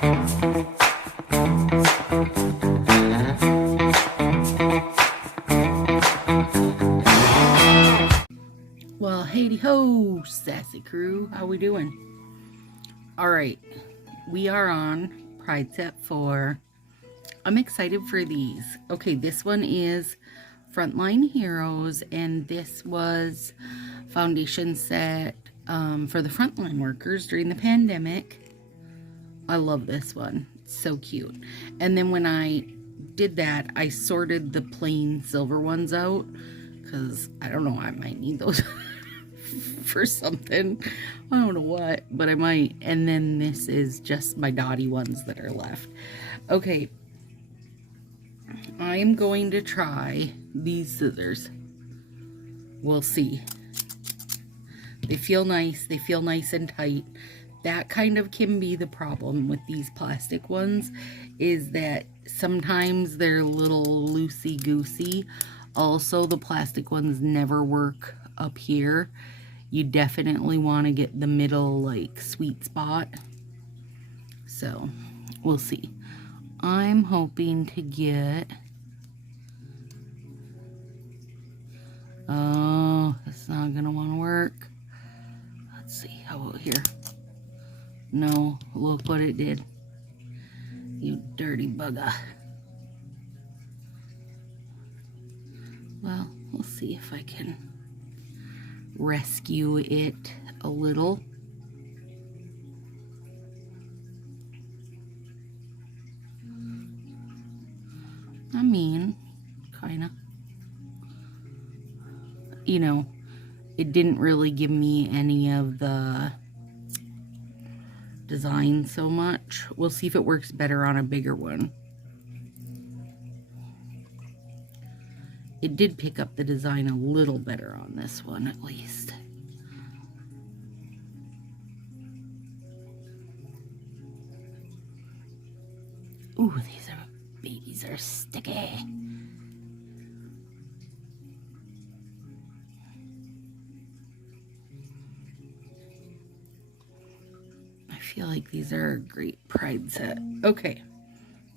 Well, hey ho, Sassy crew. How we doing? All right, we are on Pride Set 4. I'm excited for these. Okay, this one is Frontline Heroes, and this was foundation set for the frontline workers during the pandemic. I love this one. It's so cute. And then when I did that, I sorted the plain silver ones out because I don't know, I might need those for something. I don't know what, but I might. And then this is just my dotty ones that are left. Okay, I am going to try these scissors. We'll see. They feel nice. They feel nice and tight. That kind of can be the problem with these plastic ones, is that sometimes they're a little loosey-goosey. Also, the plastic ones never work up here. You definitely want to get the middle, like, sweet spot. So, we'll see. I'm hoping to get... Oh, it's not going to want to work. Let's see. How about here? No, look what it did. You dirty bugger. Well, we'll see if I can rescue it a little. I mean, kind of. You know, it didn't really give me any of the design so much. We'll see if it works better on a bigger one. It did pick up the design a little better on this one, at least. Ooh, these babies are sticky. I feel like these are a great Pride set. Okay,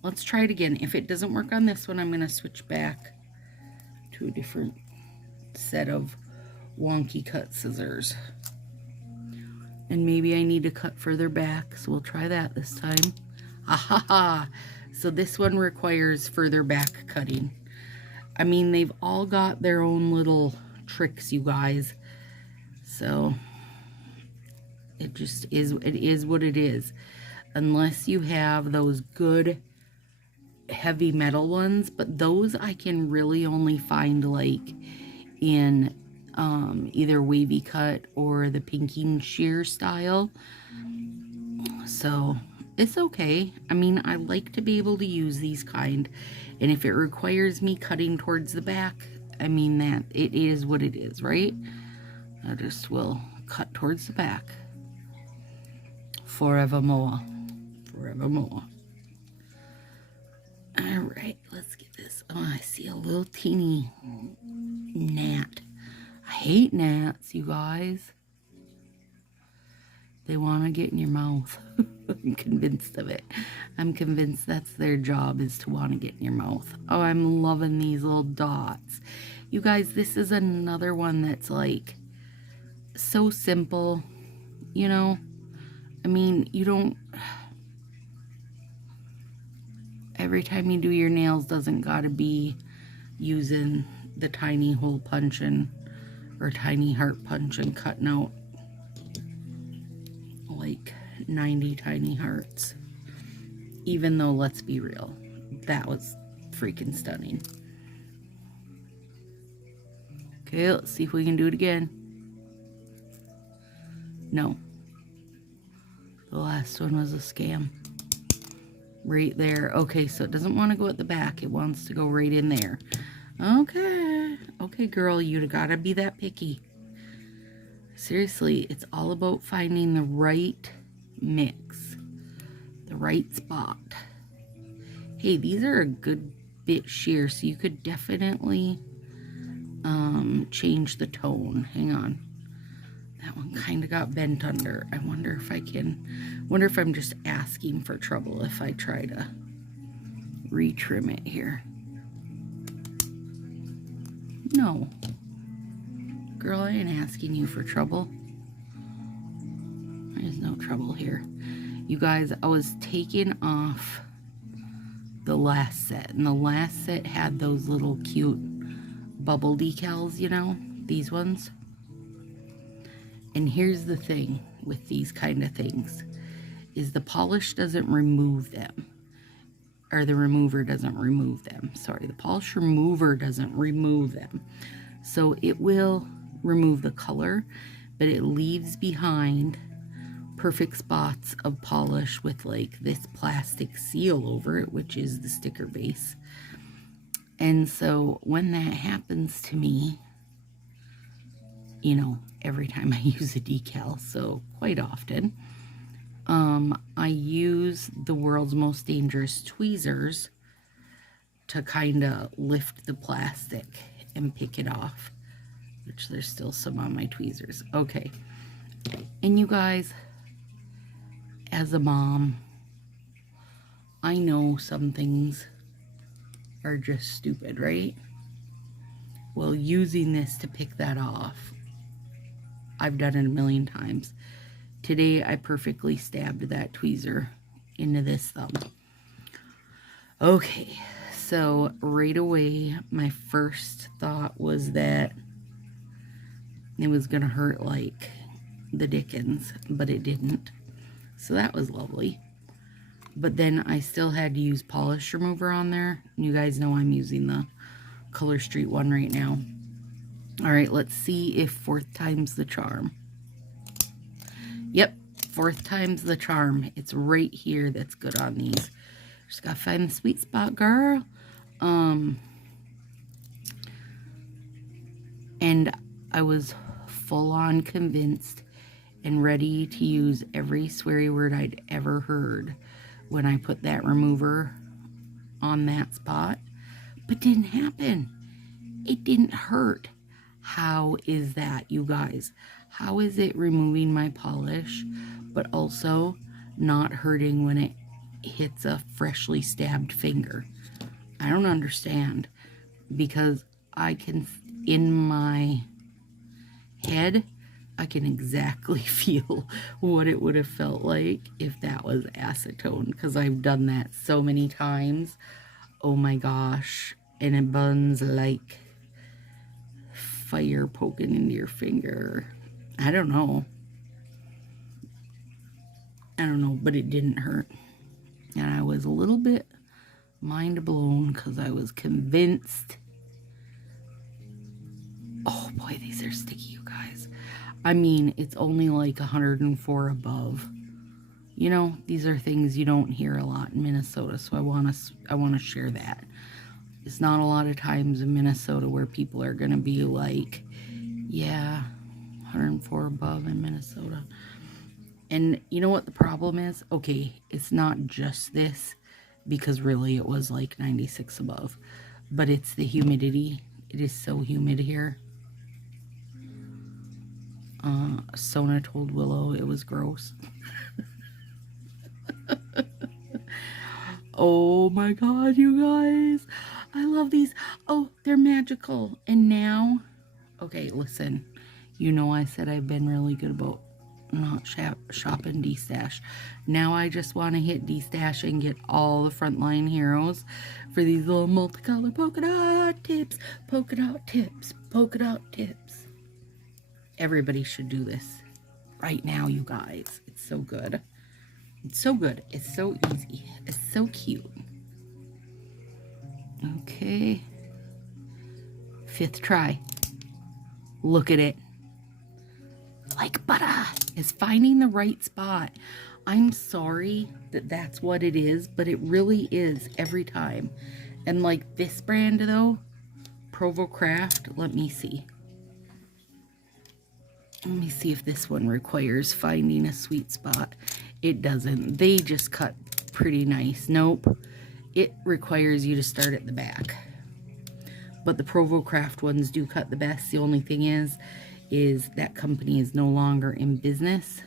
let's try it again. If it doesn't work on this one, I'm going to switch back to a different set of wonky cut scissors. And maybe I need to cut further back, so we'll try that this time. Ahaha! So this one requires further back cutting. I mean, they've all got their own little tricks, you guys. So it just is, it is what it is. Unless you have those good heavy metal ones, but those I can really only find like in either wavy cut or the pinking shear style. So it's okay. I mean, I like to be able to use these kind, and if it requires me cutting towards the back, I mean, that it is what it is, right? I just will cut towards the back forevermore. Forevermore. Alright, let's get this. Oh, I see a little teeny gnat. I hate gnats, you guys. They want to get in your mouth. I'm convinced of it. I'm convinced that's their job, is to want to get in your mouth. Oh, I'm loving these little dots. You guys, this is another one that's like so simple, you know? I mean, you don't... Every time you do your nails doesn't gotta be using the tiny hole punching or tiny heart punching, cutting out like 90 tiny hearts. Even though, let's be real, that was freaking stunning. Okay, let's see if we can do it again. No. The last one was a scam. Right there. Okay, so it doesn't want to go at the back. It wants to go right in there. Okay. Okay, girl, you gotta be that picky. Seriously, it's all about finding the right mix. The right spot. Hey, these are a good bit sheer, so you could definitely change the tone. Hang on. That one kind of got bent under. I wonder if I can... Wonder if I'm just asking for trouble if I try to retrim it here. No. Girl, I ain't asking you for trouble. There's no trouble here. You guys, I was taking off the last set, and the last set had those little cute bubble decals, you know, these ones. And here's the thing with these kind of things, is the polish doesn't remove them, or the remover doesn't remove them. Sorry, the polish remover doesn't remove them. So it will remove the color, but it leaves behind perfect spots of polish with like this plastic seal over it, which is the sticker base. And so when that happens to me, you know, every time I use a decal, so quite often, I use the world's most dangerous tweezers to kind of lift the plastic and pick it off, which there's still some on my tweezers. Okay. And you guys, as a mom, I know some things are just stupid, right? Well, using this to pick that off, I've done it a million times. Today, I perfectly stabbed that tweezer into this thumb. Okay, so right away, my first thought was that it was gonna hurt like the dickens, but it didn't. So that was lovely. But then I still had to use polish remover on there. You guys know I'm using the Color Street one right now. All right, let's see if fourth time's the charm. Yep, fourth time's the charm. It's right here that's good on these. Just gotta find the sweet spot, girl. And I was full on convinced and ready to use every sweary word I'd ever heard when I put that remover on that spot, but didn't happen. It didn't hurt. How is that, you guys? How is it removing my polish, but also not hurting when it hits a freshly stabbed finger? I don't understand, because I can, in my head, I can exactly feel what it would have felt like if that was acetone, because I've done that so many times. Oh my gosh. And it burns like fire poking into your finger. I don't know, but it didn't hurt. And I was a little bit mind blown because I was convinced. Oh boy, these are sticky, you guys. I mean, it's only like 104 above. You know, these are things you don't hear a lot in Minnesota, so I want to share that. It's not a lot of times in Minnesota where people are going to be like, yeah, 104 above in Minnesota. And you know what the problem is? Okay, it's not just this, because really it was like 96 above, but it's the humidity. It is so humid here. Sona told Willow it was gross. Oh my god, you guys. I love these. Oh, they're magical. And now, okay, listen. You know I said I've been really good about not shopping D-Stash. Now I just want to hit D-Stash and get all the Frontline heroes for these little multicolored polka dot tips. Polka dot tips. Polka dot tips. Everybody should do this right now, you guys. It's so good. It's so good. It's so easy. It's so cute. Okay. Fifth try. Look at it. Like butter. It's finding the right spot. I'm sorry that that's what it is, but it really is every time. And like this brand though, Provo Craft, let me see. Let me see if this one requires finding a sweet spot. It doesn't. They just cut pretty nice. Nope. It requires you to start at the back. But the Provo Craft ones do cut the best. The only thing is that company is no longer in business.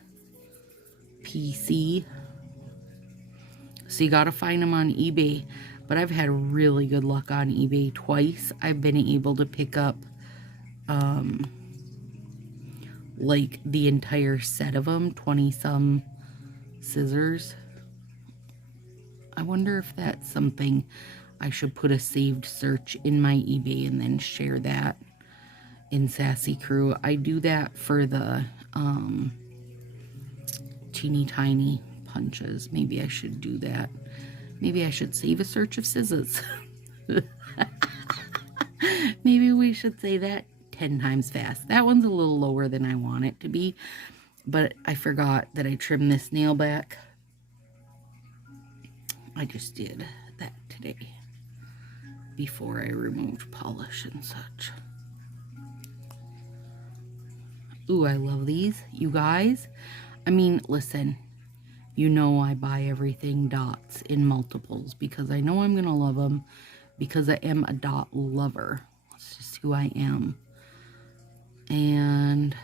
PC. So you got to find them on eBay. But I've had really good luck on eBay. Twice I've been able to pick up like the entire set of them, 20 some scissors. I wonder if that's something I should put a saved search in my eBay and then share that in Sassy Crew. I do that for the teeny tiny punches. Maybe I should do that. Maybe I should save a search of scissors. Maybe we should say that 10 times fast. That one's a little lower than I want it to be, but I forgot that I trimmed this nail back. I just did that today before I removed polish and such. Ooh, I love these, you guys. I mean, listen, you know I buy everything dots in multiples because I know I'm gonna love them because I am a dot lover. That's just who I am. And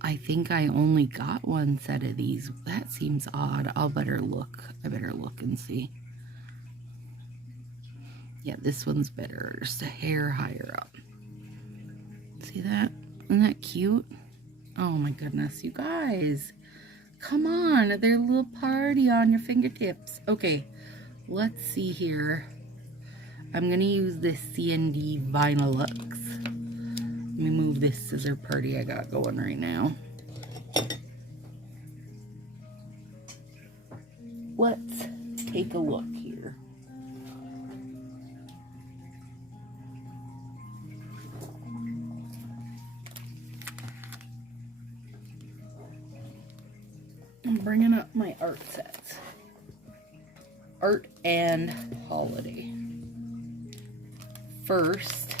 I think I only got one set of these. That seems odd. I better look and see. Yeah, this one's better. Just a hair higher up. See that? Isn't that cute? Oh my goodness, you guys. Come on, they're a little party on your fingertips. Okay, let's see here. I'm gonna use this C&D Vinylux. Let me move this scissor party I got going right now. Let's take a look here. I'm bringing up my art sets. Art and holiday. First,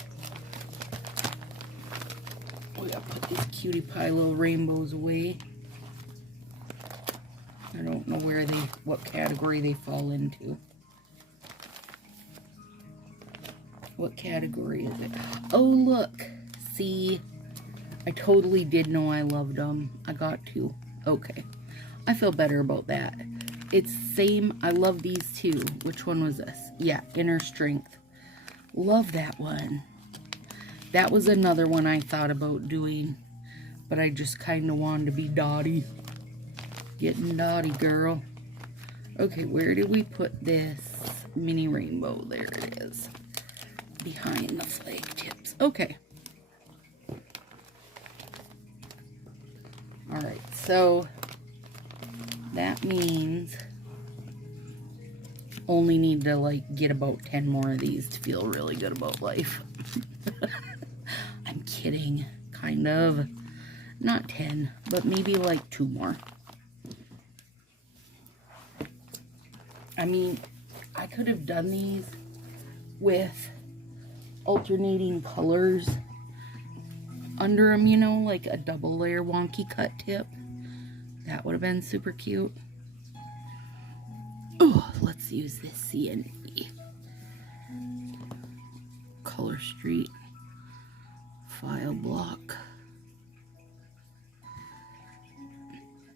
we gotta put these cutie pie little rainbows away. I don't know what category they fall into. What category is it? Oh, look. See, I totally did know I loved them. I got two. Okay. I feel better about that. It's same. I love these two. Which one was this? Yeah, Inner Strength. Love that one. That was another one I thought about doing, but I just kind of wanted to be dotty. Getting dotty, girl. Okay, where did we put this mini rainbow? There it is. Behind the flag tips. Okay. Alright, so that means only need to like get about 10 more of these to feel really good about life. I'm kidding, kind of. Not 10, but maybe like 2 more. I mean, I could have done these with alternating colors under them, you know, like a double layer wonky cut tip. That would have been super cute. Oh, let's use this C&D Color Street file block.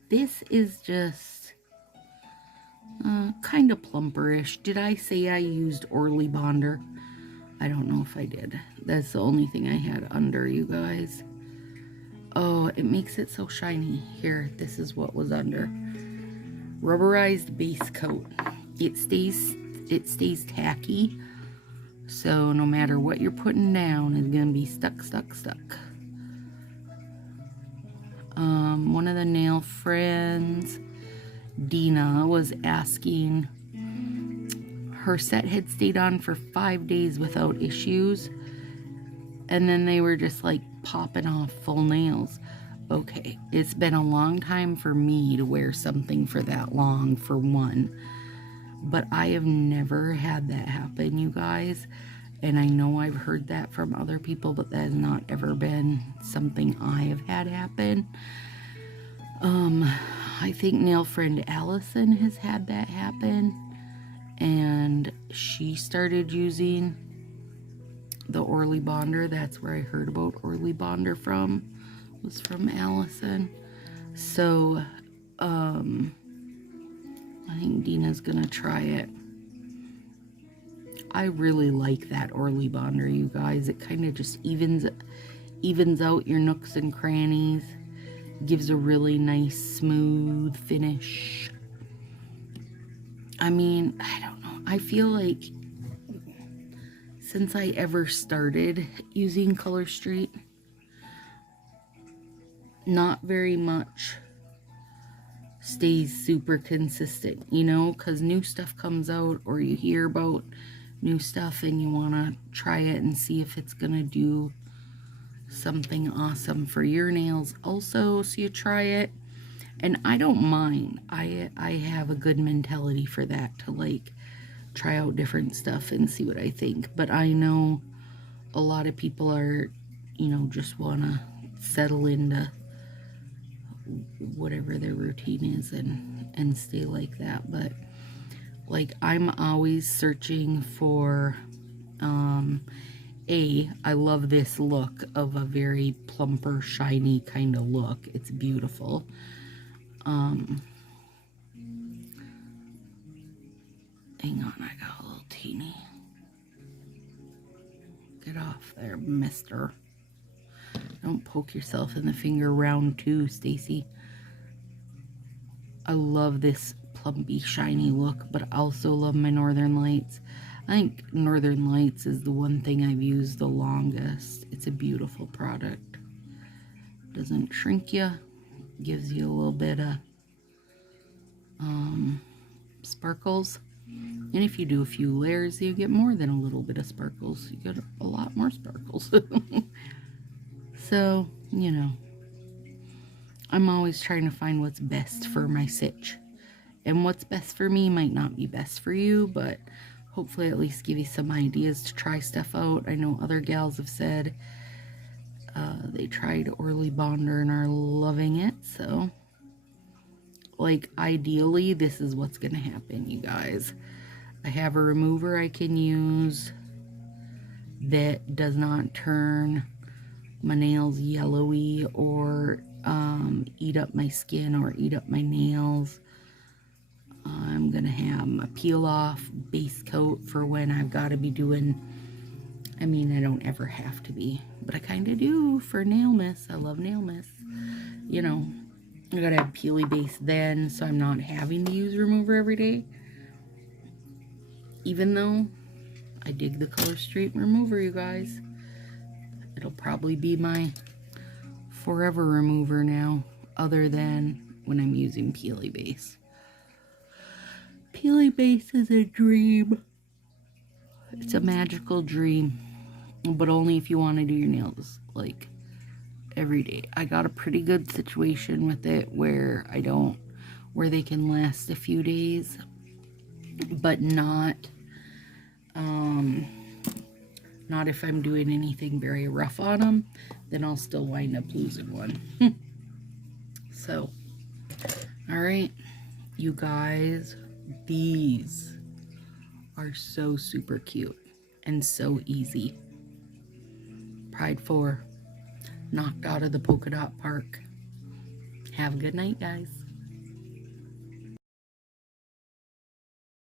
This is just kind of plumperish. Did I say I used Orly Bonder? I don't know if I did. That's the only thing I had under, you guys. Oh, it makes it so shiny. Here, this is what was under. Rubberized base coat. It stays tacky. So no matter what you're putting down, it's gonna be stuck. One of the nail friends, Dina, was asking. Her set had stayed on for 5 days without issues, and then they were just like popping off full nails. Okay, it's been a long time for me to wear something for that long, for one, but I have never had that happen, you guys, and I know I've heard that from other people, but that has not ever been something I have had happen. I think nail friend Allison has had that happen, and she started using the Orly Bonder. That's where I heard about Orly Bonder from, was from Allison. So I think Dina's gonna try it. I really like that Orly Bonder, you guys. It kind of just evens out your nooks and crannies. Gives a really nice smooth finish. I mean, I don't know. I feel like since I ever started using Color Street, not very much stays super consistent, you know, because new stuff comes out or you hear about new stuff and you want to try it and see if it's going to do something awesome for your nails also, so you try it. And I don't mind. I have a good mentality for that, to like try out different stuff and see what I think. But I know a lot of people are, you know, just want to settle into whatever their routine is and stay like that. But like, I'm always searching for I love this look of a very plumper, shiny kind of look. It's beautiful. Hang on, I got a little teeny. Get off there, mister. Don't poke yourself in the finger. Round 2, Stacy. I love this plumpy, shiny look, but I also love my Northern Lights. I think Northern Lights is the one thing I've used the longest. It's a beautiful product. Doesn't shrink you. Gives you a little bit of sparkles. And if you do a few layers, you get more than a little bit of sparkles. You get a lot more sparkles. So, you know, I'm always trying to find what's best for my sitch. And what's best for me might not be best for you, but hopefully at least give you some ideas to try stuff out. I know other gals have said they tried Orly Bonder and are loving it. So, like, ideally, this is what's going to happen, you guys. I have a remover I can use that does not turn my nails yellowy or eat up my skin or eat up my nails. I'm gonna have my peel off base coat for when I've got to be doing, I mean, I don't ever have to be, but I kind of do for nail mist. I love nail mist. You know, I gotta have peely base then, so I'm not having to use remover every day. Even though I dig the Color Street remover, you guys. It'll probably be my forever remover now, other than when I'm using peely base. Peely base is a dream. It's a magical dream, but only if you want to do your nails like every day. I got a pretty good situation with it where they can last a few days, but not if I'm doing anything very rough on them, then I'll still wind up losing one. So, all right, you guys, these are so super cute and so easy. Pride 4, knocked out of the polka dot park. Have a good night, guys.